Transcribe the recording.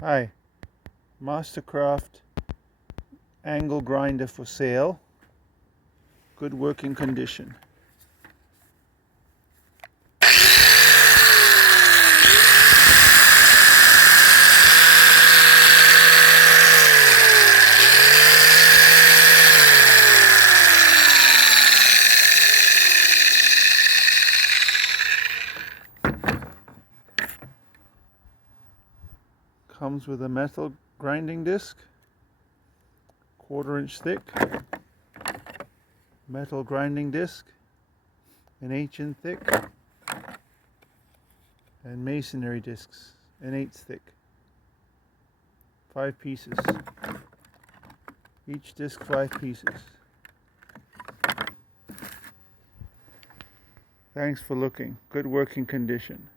Hi, Mastercraft angle grinder for sale. Good working condition. Comes with a metal grinding disc, 1/4 inch thick, metal grinding disc, 1/8 inch thick, and masonry discs, 1/8 thick. 5 pieces. Each disc 5 pieces. Thanks for looking. Good working condition.